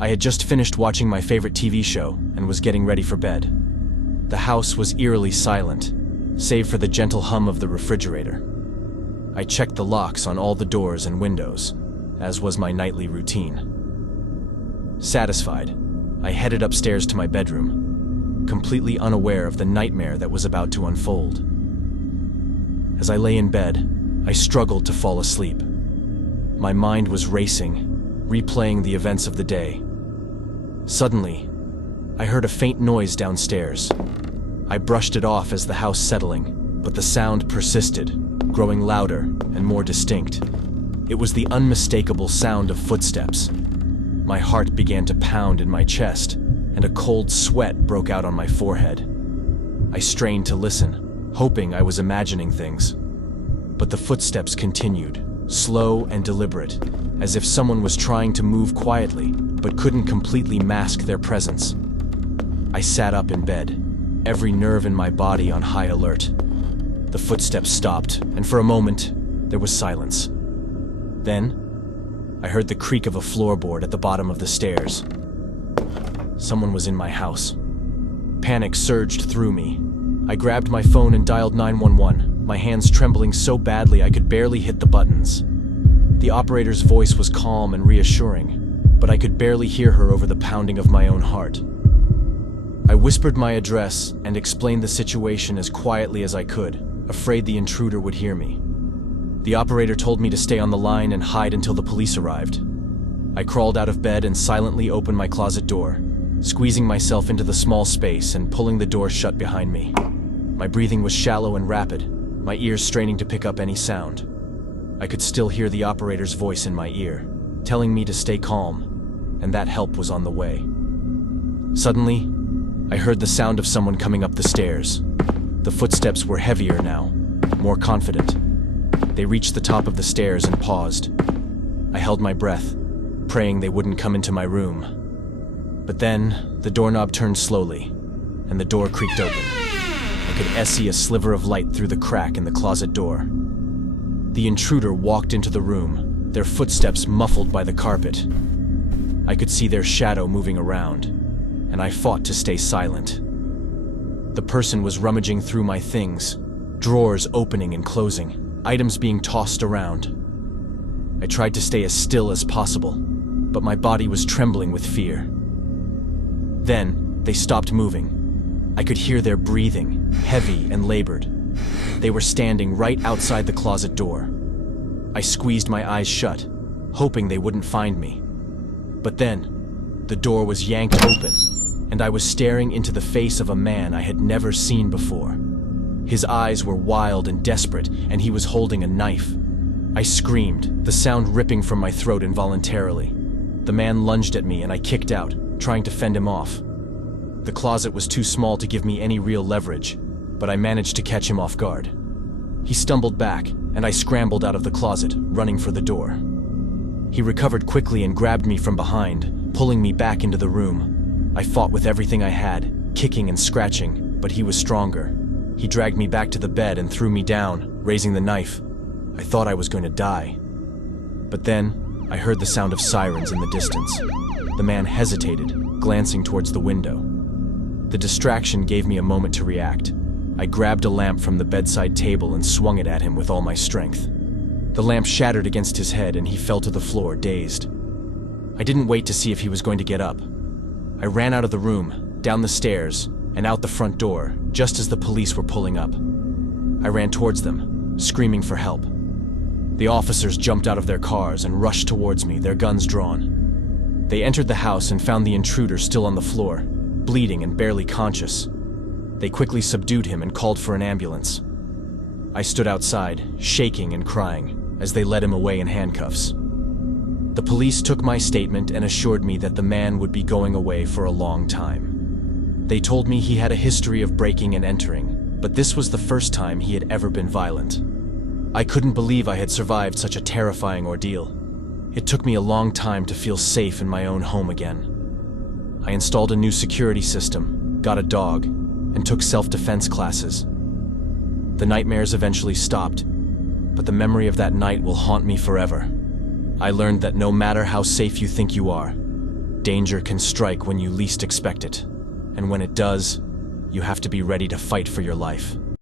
I had just finished watching my favorite TV show and was getting ready for bed. The house was eerily silent, save for the gentle hum of the refrigerator. I checked the locks on all the doors and windows, as was my nightly routine. Satisfied, I headed upstairs to my bedroom, completely unaware of the nightmare that was about to unfold. As I lay in bed, I struggled to fall asleep. My mind was racing, replaying the events of the day. Suddenly, I heard a faint noise downstairs. I brushed it off as the house settling, but the sound persisted, growing louder and more distinct. It was the unmistakable sound of footsteps. My heart began to pound in my chest, and a cold sweat broke out on my forehead. I strained to listen, hoping I was imagining things. But the footsteps continued, slow and deliberate, as if someone was trying to move quietly, but couldn't completely mask their presence. I sat up in bed, every nerve in my body on high alert. The footsteps stopped, and for a moment, there was silence. Then, I heard the creak of a floorboard at the bottom of the stairs. Someone was in my house. Panic surged through me. I grabbed my phone and dialed 911, my hands trembling so badly I could barely hit the buttons. The operator's voice was calm and reassuring, but I could barely hear her over the pounding of my own heart. I whispered my address and explained the situation as quietly as I could, afraid the intruder would hear me. The operator told me to stay on the line and hide until the police arrived. I crawled out of bed and silently opened my closet door, squeezing myself into the small space and pulling the door shut behind me. My breathing was shallow and rapid, my ears straining to pick up any sound. I could still hear the operator's voice in my ear, telling me to stay calm, and that help was on the way. Suddenly, I heard the sound of someone coming up the stairs. The footsteps were heavier now, more confident. They reached the top of the stairs and paused. I held my breath, praying they wouldn't come into my room. But then, the doorknob turned slowly, and the door creaked open. I could see a sliver of light through the crack in the closet door. The intruder walked into the room, their footsteps muffled by the carpet. I could see their shadow moving around, and I fought to stay silent. The person was rummaging through my things, drawers opening and closing, items being tossed around. I tried to stay as still as possible, but my body was trembling with fear. Then, they stopped moving. I could hear their breathing, heavy and labored. They were standing right outside the closet door. I squeezed my eyes shut, hoping they wouldn't find me. But then, the door was yanked open, and I was staring into the face of a man I had never seen before. His eyes were wild and desperate, and he was holding a knife. I screamed, the sound ripping from my throat involuntarily. The man lunged at me and I kicked out, trying to fend him off. The closet was too small to give me any real leverage, but I managed to catch him off guard. He stumbled back, and I scrambled out of the closet, running for the door. He recovered quickly and grabbed me from behind, pulling me back into the room. I fought with everything I had, kicking and scratching, but he was stronger. He dragged me back to the bed and threw me down, raising the knife. I thought I was going to die. But then, I heard the sound of sirens in the distance. The man hesitated, glancing towards the window. The distraction gave me a moment to react. I grabbed a lamp from the bedside table and swung it at him with all my strength. The lamp shattered against his head and he fell to the floor, dazed. I didn't wait to see if he was going to get up. I ran out of the room, down the stairs, and out the front door, just as the police were pulling up. I ran towards them, screaming for help. The officers jumped out of their cars and rushed towards me, their guns drawn. They entered the house and found the intruder still on the floor, bleeding and barely conscious. They quickly subdued him and called for an ambulance. I stood outside, shaking and crying, as they led him away in handcuffs. The police took my statement and assured me that the man would be going away for a long time. They told me he had a history of breaking and entering, but this was the first time he had ever been violent. I couldn't believe I had survived such a terrifying ordeal. It took me a long time to feel safe in my own home again. I installed a new security system, got a dog, and took self-defense classes. The nightmares eventually stopped, but the memory of that night will haunt me forever. I learned that no matter how safe you think you are, Danger can strike when you least expect it, and when it does, you have to be ready to fight for your life.